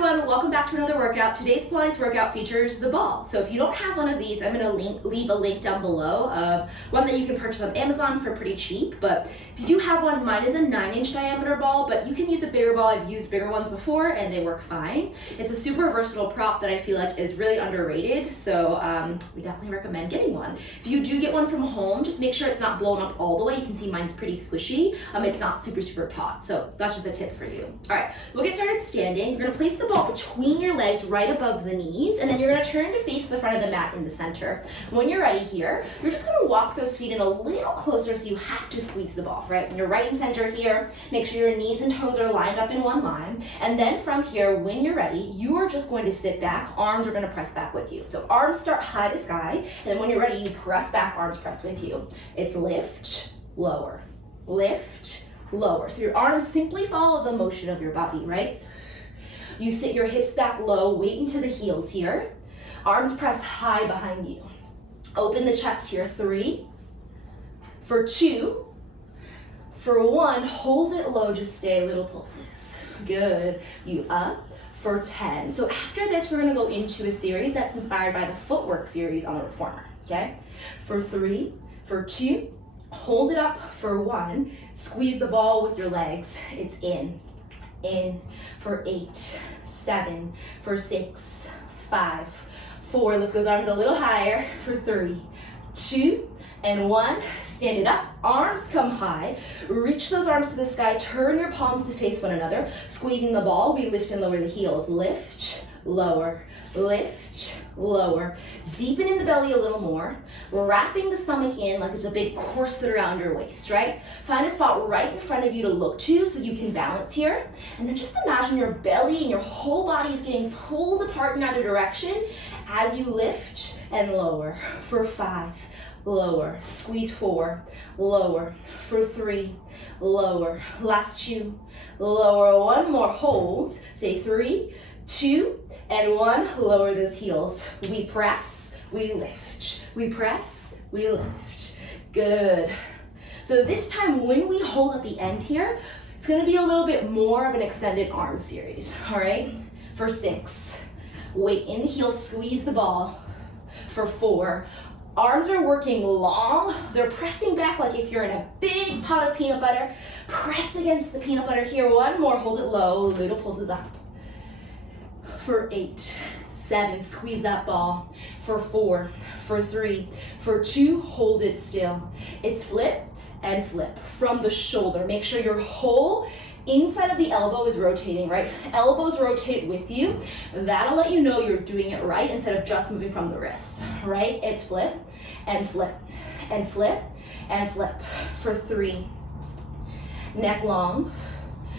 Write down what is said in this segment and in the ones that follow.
everyone, welcome back to another workout. Today's Pilates workout features the ball. So if you don't have one of these, I'm gonna leave a link down below of one that you can purchase on Amazon for pretty cheap. But if you do have one, mine is a 9-inch diameter ball, but you can use a bigger ball. I've used bigger ones before and they work fine. It's a super versatile prop that I feel like is really underrated. So we definitely recommend getting one. If you do get one from home, just make sure it's not blown up all the way. You can see mine's pretty squishy. It's not super taut. So that's just a tip for you. All right, we'll get started standing. You're gonna place the ball between your legs right above the knees, and then you're gonna turn to face the front of the mat in the center. When you're ready here, you're just gonna walk those feet in a little closer so you have to squeeze the ball, right? When you're right in center here, make sure your knees and toes are lined up in one line. And then from here, when you're ready, you are just going to sit back. Arms are gonna press back with you. So arms start high to sky, and then when you're ready, you press back, arms press with you. It's lift, lower, lift, lower. So your arms simply follow the motion of your body, right? You sit your hips back low, weight into the heels here. Arms press high behind you. Open the chest here, 3, for 2, for 1, hold it low, just stay, little pulses. Good, you up for 10. So after this, we're gonna go into a series that's inspired by the footwork series on the Reformer, okay? For 3, for 2, hold it up for 1, squeeze the ball with your legs, it's in, for 8, 7, for 6, 5, 4, lift those arms a little higher, for 3, 2, and 1, stand it up, arms come high, reach those arms to the sky, turn your palms to face one another, squeezing the ball, we lift and lower the heels, lift, lower, lift, lower, deepen in the belly a little more, wrapping the stomach in like there's a big corset around your waist, right? Find a spot right in front of you to look to so you can balance here, and then just imagine your belly and your whole body is getting pulled apart in either direction as you lift and lower, for 5, lower, squeeze 4, lower, for 3, lower, last 2, lower, 1 more, hold, say 3, 2, and 1, lower those heels. We press, we lift. We press, we lift. Good. So this time when we hold at the end here, it's gonna be a little bit more of an extended arm series, all right? For 6, weight in the heels, squeeze the ball. For 4, arms are working long. They're pressing back like if you're in a big pot of peanut butter. Press against the peanut butter here. 1 more, hold it low, little pulses up. For 8, 7, squeeze that ball. For 4, for 3, for 2, hold it still. It's flip and flip from the shoulder. Make sure your whole inside of the elbow is rotating, right? Elbows rotate with you. That'll let you know you're doing it right instead of just moving from the wrist, right? It's flip and flip and flip and flip. For 3, neck long.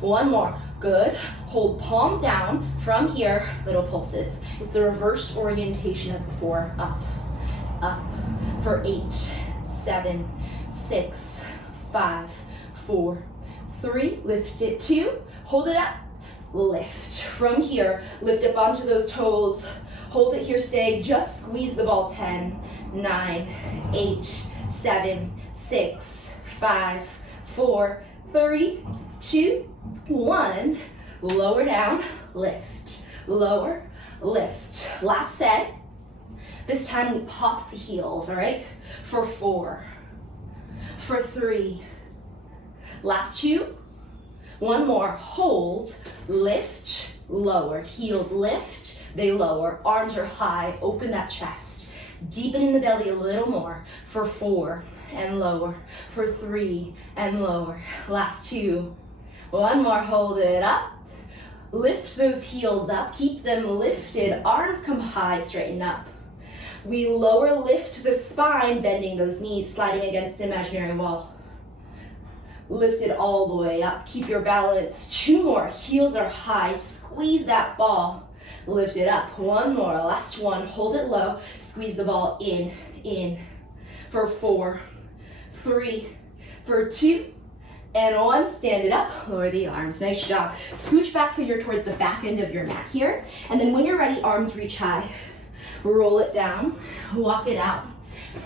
1 more. Good. Hold palms down. From here, little pulses. It's a reverse orientation as before. Up, up. For 8, 7, 6, 5, 4, 3. Lift it. 2. Hold it up. Lift. From here, lift up onto those toes. Hold it here. Stay. Just squeeze the ball. 10, 9, 8, 7, 6, 5, 4, 3, 2, 1, lower down, lift, lower, lift. Last set. This time we pop the heels, all right? For 4, for 3, last 2, 1 more, hold, lift, lower, heels lift, they lower, arms are high, open that chest, deepen in the belly a little more, for 4, and lower, for 3, and lower, last 2, 1 more, hold it up, lift those heels up, keep them lifted, arms come high, straighten up. We lower, lift the spine, bending those knees, sliding against imaginary wall. Lift it all the way up, keep your balance, 2 more, heels are high, squeeze that ball, lift it up, 1 more, last 1, hold it low, squeeze the ball in, for 4, 3, for 2, and 1, stand it up, lower the arms, nice job. Scooch back so you're towards the back end of your mat here, and then when you're ready, arms reach high, roll it down, walk it out.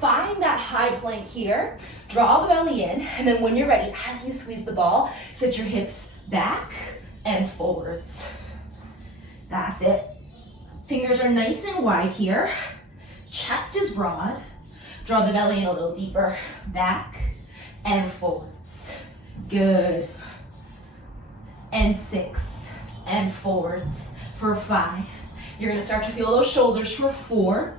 Find that high plank here, draw the belly in, and then when you're ready, as you squeeze the ball, sit your hips back and forwards. That's it. Fingers are nice and wide here. Chest is broad. Draw the belly in a little deeper. Back and forwards. Good. And 6 and forwards for 5. You're gonna start to feel those shoulders for 4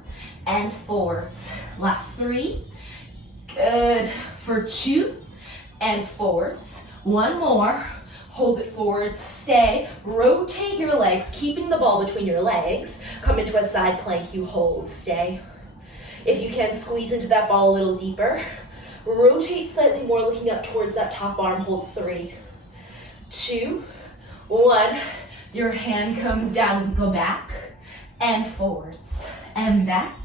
and forwards. Last 3. Good. For 2 and forwards. 1 more. Hold it forwards, stay, rotate your legs, keeping the ball between your legs. Come into a side plank, you hold, stay. If you can, squeeze into that ball a little deeper. Rotate slightly more, looking up towards that top arm, hold 3, 2, 1. Your hand comes down, we go back and forwards, and back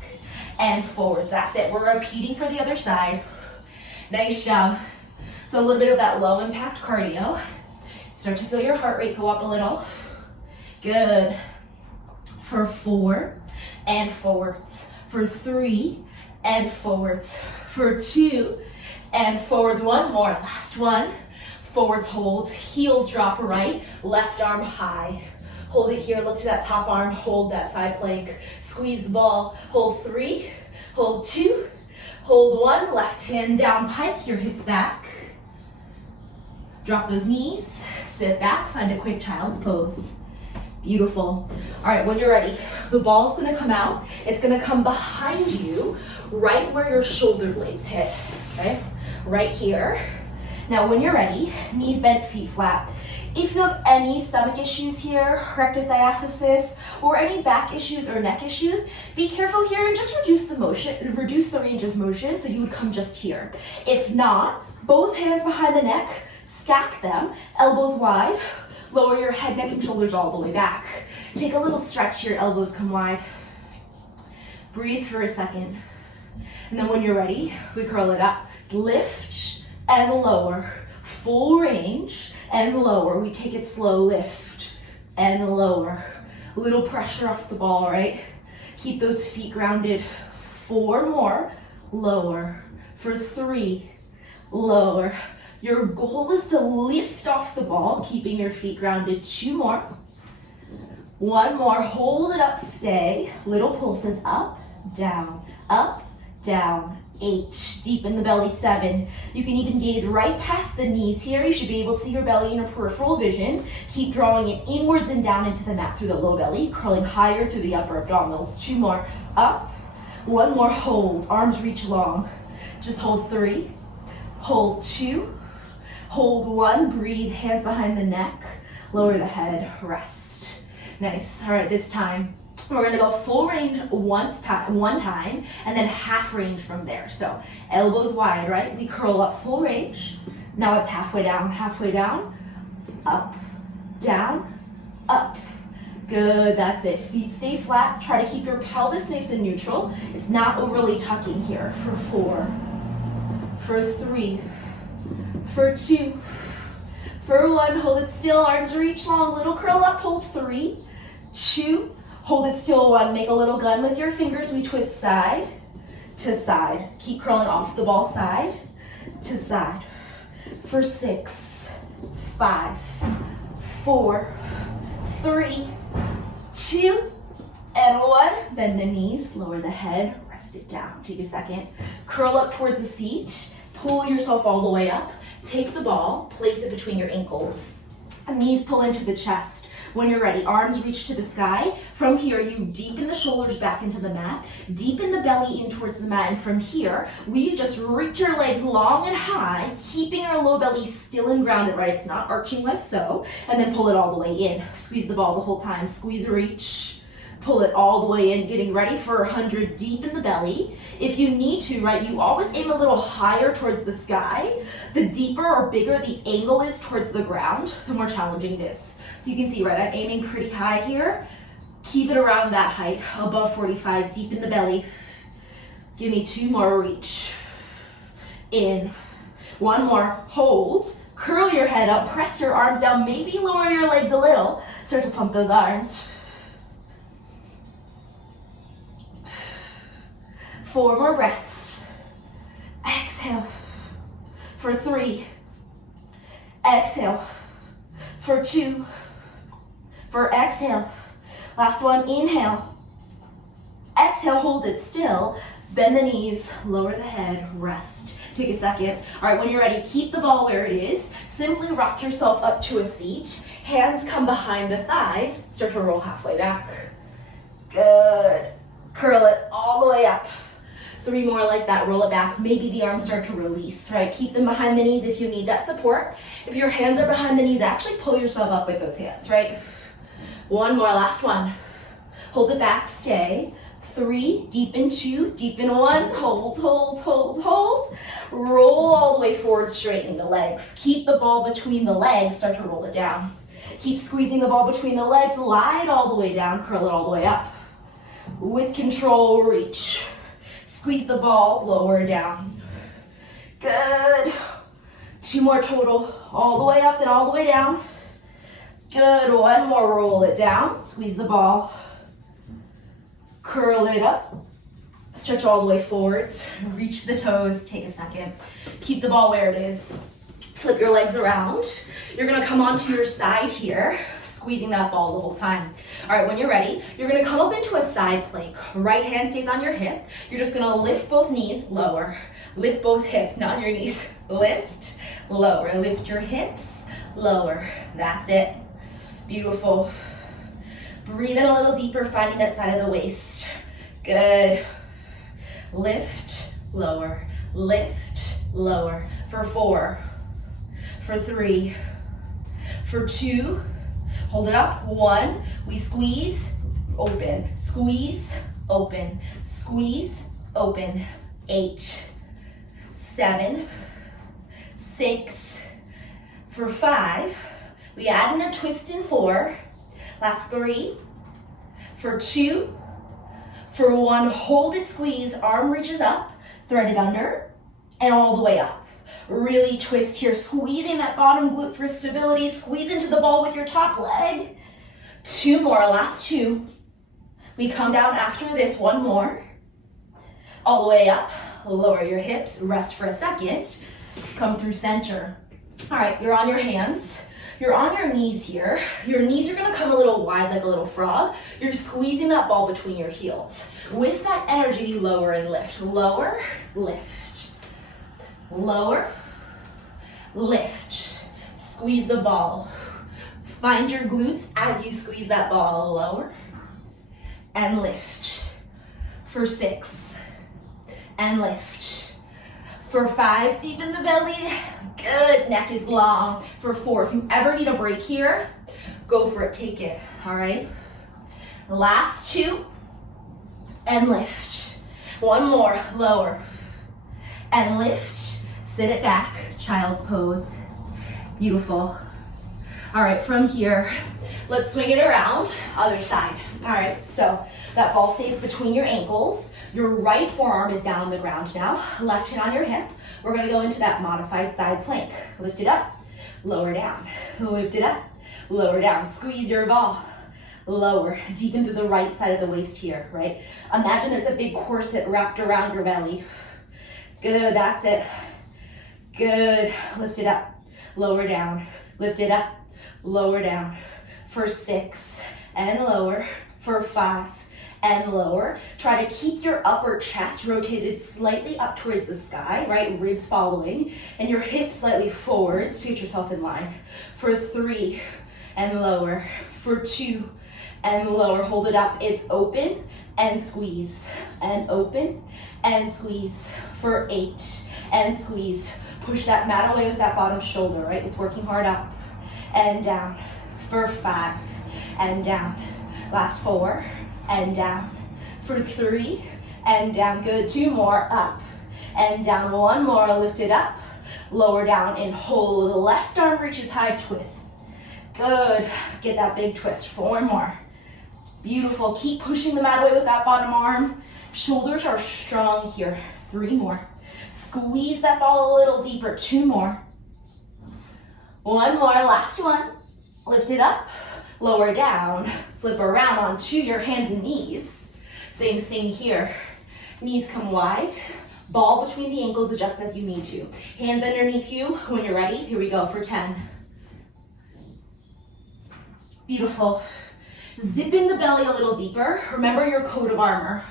and forwards. That's it, we're repeating for the other side. Nice job. So a little bit of that low impact cardio. Start to feel your heart rate go up a little. Good. For 4 and forwards. For 3 and forwards. For 2 and forwards. 1 more. Last one. Forwards hold. Heels drop right. Left arm high. Hold it here. Look to that top arm. Hold that side plank. Squeeze the ball. Hold 3. Hold 2. Hold 1. Left hand down. Pike your hips back. Drop those knees. Sit back, find a quick child's pose. Beautiful. All right, when you're ready, the ball's gonna come out. It's gonna come behind you, right where your shoulder blades hit, okay? Right here. Now, when you're ready, knees bent, feet flat. If you have any stomach issues here, rectus sciasis, or any back issues or neck issues, be careful here and just reduce the range of motion so you would come just here. If not, both hands behind the neck, stack them, elbows wide, lower your head, neck, and shoulders all the way back. Take a little stretch here, elbows come wide. Breathe for a second. And then when you're ready, we curl it up. Lift and lower, full range and lower. We take it slow, lift and lower. A little pressure off the ball, right? Keep those feet grounded. 4 more, lower. For 3, lower. Your goal is to lift off the ball, keeping your feet grounded. 2 more. 1 more, hold it up, stay. Little pulses, up, down, 8. Deep in the belly, 7. You can even gaze right past the knees here. You should be able to see your belly in your peripheral vision. Keep drawing it inwards and down into the mat through the low belly, curling higher through the upper abdominals. 2 more, up. 1 more, hold, arms reach long. Just hold 3, hold 2, hold 1, breathe, hands behind the neck, lower the head, rest. Nice. All right, this time we're gonna go full range one time, and then half range from there. So elbows wide, right? We curl up full range. Now it's halfway down, up, down, up. Good, that's it. Feet stay flat. Try to keep your pelvis nice and neutral. It's not overly tucking here. For 4, for 3, for 2, for 1, hold it still, arms reach long, little curl up, hold 3, 2, hold it still, 1, make a little gun with your fingers, we twist side to side, keep curling off the ball, side to side, for 6, 5, 4, 3, 2, and 1, bend the knees, lower the head, rest it down, take a second, curl up towards the seat, pull yourself all the way up. Take the ball, place it between your ankles. Knees pull into the chest. When you're ready, arms reach to the sky. From here, you deepen the shoulders back into the mat, deepen the belly in towards the mat, and from here, we just reach our legs long and high, keeping our low belly still and grounded, right? It's not arching like so, and then pull it all the way in. Squeeze the ball the whole time, squeeze, reach. Pull it all the way in, getting ready for 100 deep in the belly. If you need to, right, you always aim a little higher towards the sky. The deeper or bigger the angle is towards the ground, the more challenging it is. So you can see, right, I'm aiming pretty high here. Keep it around that height, above 45, deep in the belly. Give me 2 more, reach. In. 1 more, hold. Curl your head up, press your arms down, maybe lower your legs a little. Start to pump those arms. 4 more breaths. Exhale. For 3. Exhale. For 2. For exhale. Last one, inhale. Exhale, hold it still. Bend the knees, lower the head, rest. Take a second. All right, when you're ready, keep the ball where it is. Simply rock yourself up to a seat. Hands come behind the thighs. Start to roll halfway back. Good. Curl it all the way up. 3 more like that, roll it back. Maybe the arms start to release, right? Keep them behind the knees if you need that support. If your hands are behind the knees, actually pull yourself up with those hands, right? 1 more, last one. Hold it back, stay. 3, deep in 2, deep in 1, hold, hold, hold, hold. Roll all the way forward, straightening the legs. Keep the ball between the legs, start to roll it down. Keep squeezing the ball between the legs, glide all the way down, curl it all the way up. With control, reach. Squeeze the ball, lower down. Good. 2 more total, all the way up and all the way down. Good, 1 more, roll it down. Squeeze the ball. Curl it up. Stretch all the way forwards. Reach the toes, take a second. Keep the ball where it is. Flip your legs around. You're gonna come onto your side here, squeezing that ball the whole time. All right, when you're ready, you're gonna come up into a side plank. Right hand stays on your hip. You're just gonna lift both knees, lower. Lift both hips, not on your knees. Lift, lower. Lift your hips, lower. That's it. Beautiful. Breathe in a little deeper, finding that side of the waist. Good. Lift, lower. Lift, lower. For 4, for 3, for 2, hold it up. 1, we squeeze, open, squeeze, open, squeeze, open. 8, 7, 6, for 5, we add in a twist in 4, last 3, for 2, for 1, hold it, squeeze, arm reaches up, thread it under, and all the way up. Really twist here, squeezing that bottom glute for stability, squeeze into the ball with your top leg. 2 more, last 2. We come down after this, 1 more. All the way up, lower your hips, rest for a second, come through center. All right, you're on your hands. You're on your knees here. Your knees are gonna come a little wide like a little frog. You're squeezing that ball between your heels. With that energy, you lower and lift. Lower, lift. Lower, lift. Squeeze the ball. Find your glutes as you squeeze that ball. Lower and lift. For 6, and lift. For 5, deepen the belly. Good, neck is long. For 4, if you ever need a break here, go for it, take it, all right? Last 2, and lift. 1 more, lower, and lift. Sit it back, child's pose. Beautiful. All right, from here, let's swing it around, other side. All right, so that ball stays between your ankles. Your right forearm is down on the ground now. Left hand on your hip. We're gonna go into that modified side plank. Lift it up, lower down. Lift it up, lower down. Squeeze your ball. Lower, deepen through the right side of the waist here, right? Imagine there's a big corset wrapped around your belly. Good, that's it. Good, lift it up, lower down. Lift it up, lower down. For 6, and lower. For 5, and lower. Try to keep your upper chest rotated slightly up towards the sky, right? Ribs following, and your hips slightly forward. So get yourself in line. For 3, and lower. For 2, and lower. Hold it up. It's open and squeeze, and open and squeeze. For 8, and squeeze. Push that mat away with that bottom shoulder, right? It's working hard up and down. For 5, and down. Last 4, and down. For 3, and down. Good, 2 more, up and down. 1 more, lift it up, lower down and hold. The left arm reaches high, twist. Good, get that big twist. 4 more. Beautiful, keep pushing the mat away with that bottom arm. Shoulders are strong here. 3 more. Squeeze that ball a little deeper. 2 more. 1 more, last one. Lift it up, lower down, flip around onto your hands and knees. Same thing here. Knees come wide, ball between the ankles, adjust as you need to. Hands underneath you when you're ready. Here we go for 10. Beautiful. Zip in the belly a little deeper. Remember your coat of armor.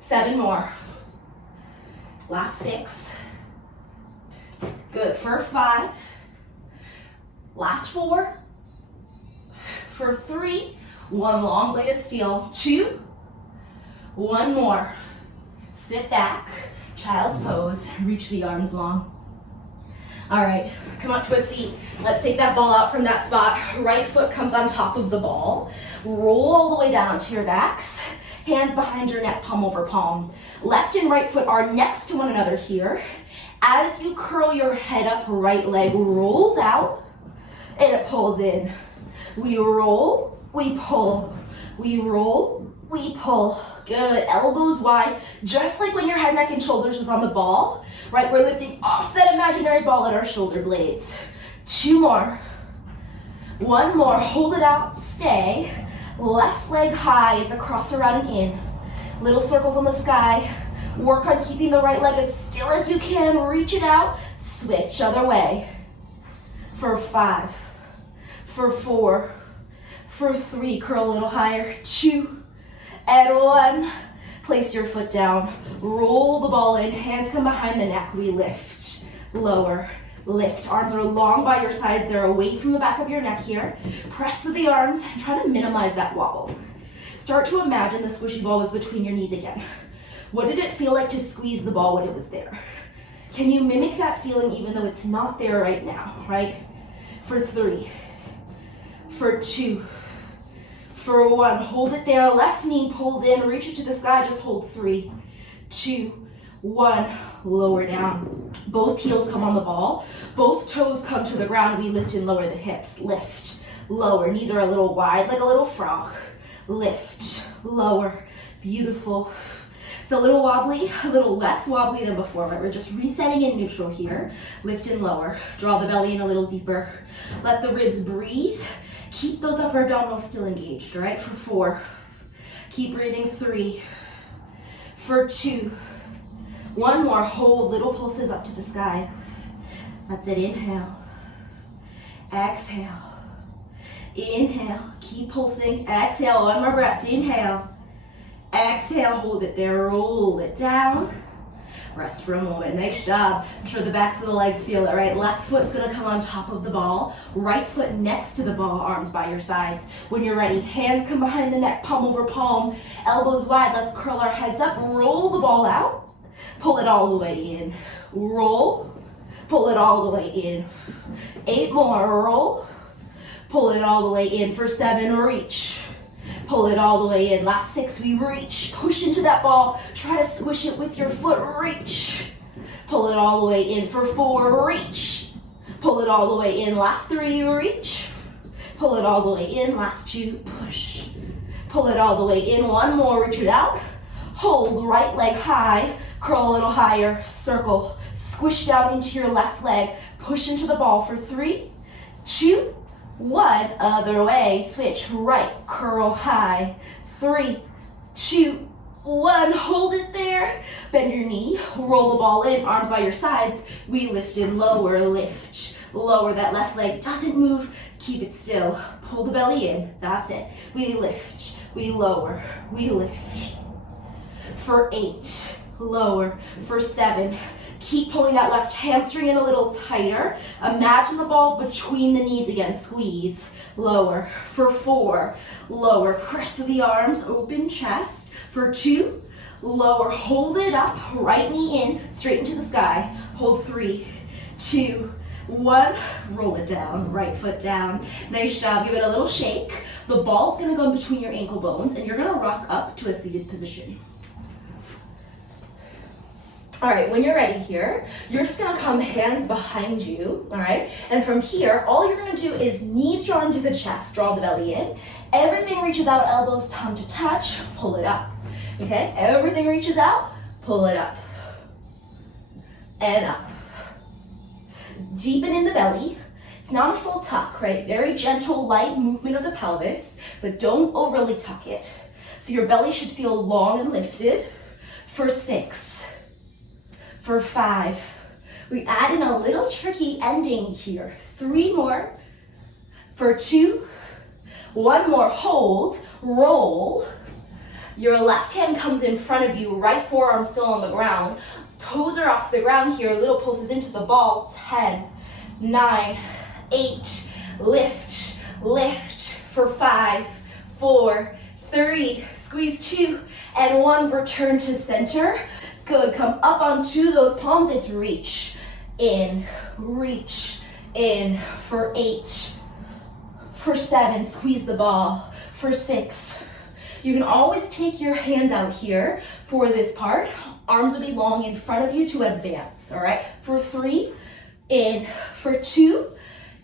7 more. Last 6. Good, for 5. Last 4. For 3. 1 long blade of steel. 2. 1 more. Sit back, child's pose, reach the arms long. All right, come up to a seat. Let's take that ball out from that spot. Right foot comes on top of the ball. Roll all the way down onto your backs. Hands behind your neck, palm over palm. Left and right foot are next to one another here. As you curl your head up, right leg rolls out and it pulls in. We roll, we pull. We roll, we pull. Good, elbows wide, just like when your head, neck, and shoulders was on the ball, right? We're lifting off that imaginary ball at our shoulder blades. 2 more. 1 more, hold it out, stay. Left leg high, it's across, around, and in. Little circles on the sky. Work on keeping the right leg as still as you can. Reach it out, switch other way. For 5, for 4, for 3, curl a little higher. 2, and 1, place your foot down, roll the ball in, hands come behind the neck, we lift, lower, lift. Arms are long by your sides, they're away from the back of your neck here. Press through the arms and try to minimize that wobble. Start to imagine the squishy ball was between your knees again. What did it feel like to squeeze the ball when it was there? Can you mimic that feeling even though it's not there right now, right? For 3, for 2, for 1, hold it there, left knee pulls in, reach it to the sky, just hold 3, 2, 1, lower down. Both heels come on the ball, both toes come to the ground, we lift and lower the hips, lift, lower, knees are a little wide like a little frog, lift, lower, beautiful. It's a little wobbly, a little less wobbly than before, right? We're just resetting in neutral here, lift and lower, draw the belly in a little deeper, let the ribs breathe. Keep those upper abdominals still engaged, all right? For 4, keep breathing. 3, for 2, 1 more, hold, little pulses up to the sky. That's it, inhale, exhale, inhale, keep pulsing, exhale, 1 more breath, inhale, exhale, hold it there, roll it down. Rest for a moment, nice job. I'm sure the backs of the legs feel it, right? Left foot's gonna come on top of the ball, right foot next to the ball, arms by your sides. When you're ready, hands come behind the neck, palm over palm, elbows wide, let's curl our heads up, roll the ball out, pull it all the way in. Roll, pull it all the way in. 8 more, roll, pull it all the way in. For 7, reach. Pull it all the way in. Last 6, we reach. Push into that ball. Try to squish it with your foot. Reach. Pull it all the way in. For 4, reach. Pull it all the way in. Last 3, reach. Pull it all the way in. Last 2, push. Pull it all the way in. 1 more, reach it out. Hold, right leg high. Curl a little higher. Circle. Squish down into your left leg. Push into the ball for 3, 2, 1, other way, switch, right, curl high, 3, 2, 1, hold it there, bend your knee, roll the ball in, arms by your sides, we lift and lower, lift, lower, that left leg doesn't move, keep it still, pull the belly in, that's it, we lift, we lower, we lift, for 8, lower, for 7, keep pulling that left hamstring in a little tighter. Imagine the ball between the knees again. Squeeze. Lower. For 4, lower. Press through the arms. Open chest. For 2, lower. Hold it up. Right knee in. Straight into the sky. Hold 3, 2, 1. Roll it down. Right foot down. Nice job. Give it a little shake. The ball's going to go in between your ankle bones, and you're going to rock up to a seated position. All right, when you're ready here, you're just gonna come hands behind you, all right? And from here, all you're gonna do is knees draw into the chest, draw the belly in. Everything reaches out, elbows tongue to touch, pull it up, okay? Everything reaches out, pull it up, and up. Deepen in the belly. It's not a full tuck, right? Very gentle, light movement of the pelvis, but don't overly tuck it. So your belly should feel long and lifted. For 6, for 5, we add in a little tricky ending here. 3 more. For 2, One more, hold, roll. Your left hand comes in front of you, right forearm still on the ground. Toes are off the ground here, little pulses into the ball. 10, 9, 8, lift, lift for 5, 4, 3, squeeze 2, and 1, return to center. Good, come up onto those palms, it's reach in for 8, for 7, squeeze the ball, for 6. You can always take your hands out here for this part. Arms will be long in front of you to advance, all right? For 3, in, for 2,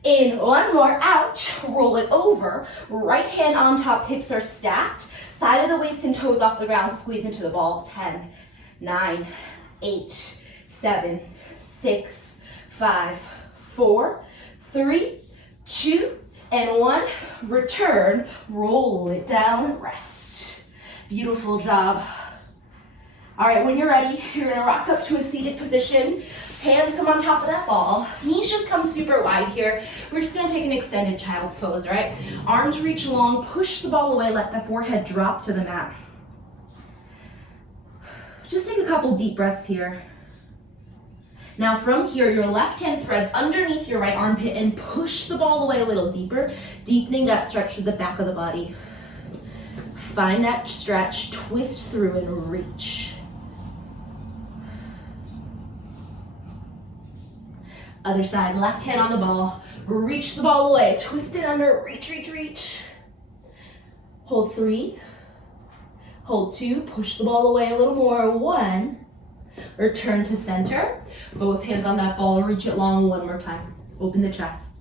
in, 1 more, out, roll it over. Right hand on top, hips are stacked. Side of the waist and toes off the ground, squeeze into the ball. 10, 9, 8, 7, 6, 5, 4, 3, 2, and 1. Return, roll it down, rest. Beautiful job. All right, when you're ready, you're gonna rock up to a seated position. Hands come on top of that ball. Knees just come super wide here. We're just gonna take an extended child's pose, right? Arms reach long, push the ball away, let the forehead drop to the mat. Just take a couple deep breaths here. Now from here, your left hand threads underneath your right armpit and push the ball away a little deeper, deepening that stretch through the back of the body. Find that stretch, twist through and reach. Other side, left hand on the ball, reach the ball away, twist it under, reach, reach, reach. Hold 3, hold 2, push the ball away a little more, 1, return to center. Both hands on that ball, reach it long one more time. Open the chest.